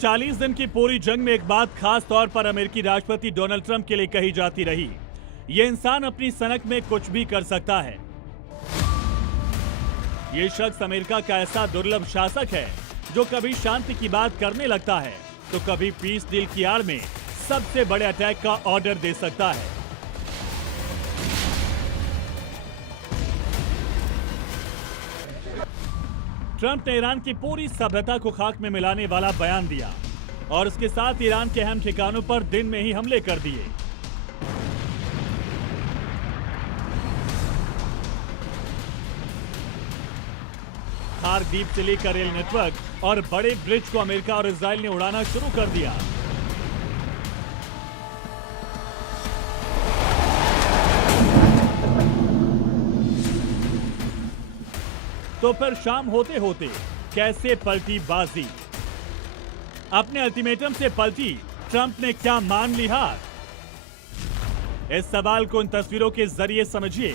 40 दिन की पूरी जंग में एक बात खास तौर पर अमेरिकी राष्ट्रपति डोनाल्ड ट्रंप के लिए कही जाती रही, ये इंसान अपनी सनक में कुछ भी कर सकता है। ये शख्स अमेरिका का ऐसा दुर्लभ शासक है जो कभी शांति की बात करने लगता है तो कभी पीस डील की आड़ में सबसे बड़े अटैक का ऑर्डर दे सकता है। ट्रंप ने ईरान की पूरी सभ्यता को खाक में मिलाने वाला बयान दिया और इसके साथ ईरान के अहम ठिकानों पर दिन में ही हमले कर दिए। खार द्वीप से लेकर रेल नेटवर्क और बड़े ब्रिज को अमेरिका और इजराइल ने उड़ाना शुरू कर दिया। तो फिर शाम होते होते कैसे पलटी बाजी? अपने अल्टीमेटम से पलटी ट्रंप ने क्या मान ली हार? इस सवाल को इन तस्वीरों के जरिए समझिए।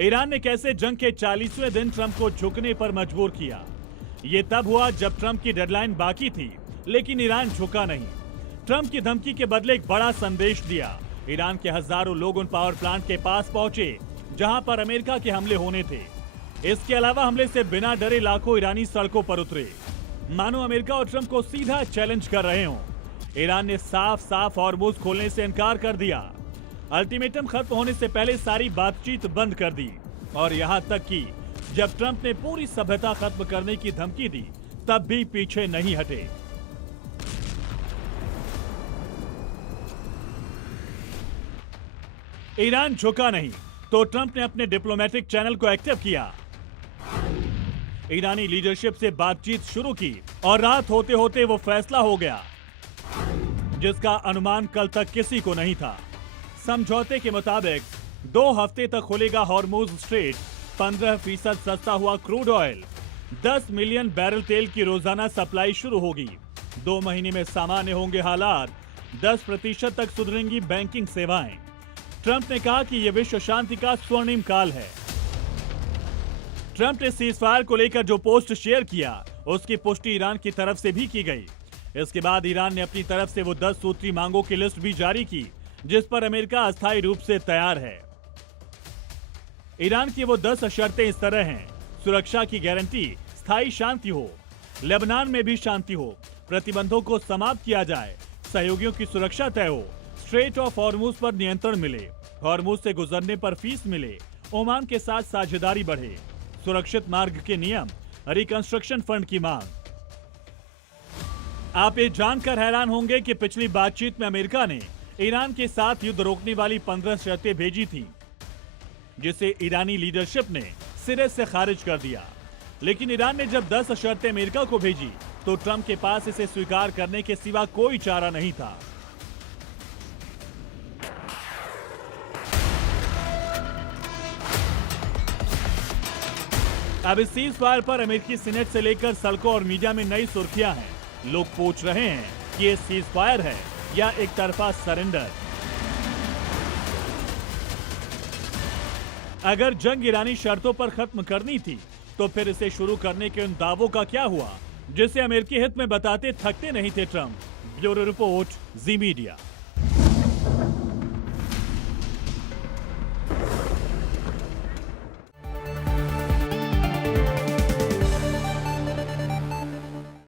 ईरान ने कैसे जंग के 40वें दिन ट्रंप को झुकने पर मजबूर किया। ये तब हुआ जब ट्रंप की डेडलाइन बाकी थी, लेकिन ईरान झुका नहीं। ट्रंप की धमकी के बदले एक बड़ा संदेश दिया। ईरान के हजारों लोग उन पावर प्लांट के पास पहुंचे जहां पर अमेरिका के हमले होने थे। इसके अलावा हमले से बिना डरे लाखों ईरानी सड़कों पर उतरे, मानो अमेरिका और ट्रंप को सीधा चैलेंज कर रहे हों। ईरान ने साफ साफ हॉर्मुज़ खोलने से इनकार कर दिया। अल्टीमेटम खत्म होने से पहले सारी बातचीत बंद कर दी और यहां तक कि जब ट्रंप ने पूरी सभ्यता खत्म करने की धमकी दी तब भी पीछे नहीं हटे। ईरान झुका नहीं तो ट्रंप ने अपने डिप्लोमेटिक चैनल को एक्टिव किया। ईरानी लीडरशिप से बातचीत शुरू की और रात होते होते वो फैसला हो गया जिसका अनुमान कल तक किसी को नहीं था। समझौते के मुताबिक 2 हफ्ते तक खुलेगा हॉर्मुज़ स्ट्रेट, 15% सस्ता हुआ क्रूड ऑयल, 10 मिलियन बैरल तेल की रोजाना सप्लाई शुरू होगी, 2 महीने में सामान्य होंगे हालात, 10% तक सुधरेंगी बैंकिंग सेवाएं। ट्रंप ने कहा कि यह विश्व शांति का स्वर्णिम काल है। ट्रंप ने सीजफायर को लेकर जो पोस्ट शेयर किया उसकी पुष्टि ईरान की तरफ से भी की गई। इसके बाद ईरान ने अपनी तरफ से वो 10 सूत्री मांगों की लिस्ट भी जारी की जिस पर अमेरिका अस्थायी रूप से तैयार है। ईरान की वो 10 शर्तें इस तरह हैं: सुरक्षा की गारंटी, स्थायी शांति हो, लेबनान में भी शांति हो, प्रतिबंधों को समाप्त किया जाए, सहयोगियों की सुरक्षा तय हो, स्ट्रेट ऑफ हॉर्मुज़ पर नियंत्रण मिले, हॉर्मुज़ से गुजरने पर फीस मिले, ओमान के साथ साझेदारी बढ़े, सुरक्षित मार्ग के नियम, रिकंस्ट्रक्शन फंड की मांग। आप ये जानकर हैरान होंगे कि पिछली बातचीत में अमेरिका ने ईरान के साथ युद्ध रोकने वाली 15 शर्तें भेजी थी जिसे ईरानी लीडरशिप ने सिरे से खारिज कर दिया। लेकिन ईरान ने जब 10 शर्तें अमेरिका को भेजी तो ट्रंप के पास इसे स्वीकार करने के सिवा कोई चारा नहीं था। अब इस सीज फायर पर अमेरिकी सीनेट से लेकर सड़कों और मीडिया में नई सुर्खियां हैं। लोग पूछ रहे हैं कि ये सीज फायर है या एक तरफा सरेंडर। अगर जंग ईरानी शर्तों पर खत्म करनी थी तो फिर इसे शुरू करने के उन दावों का क्या हुआ जिसे अमेरिकी हित में बताते थकते नहीं थे ट्रंप। ब्यूरो रिपोर्ट, जी मीडिया।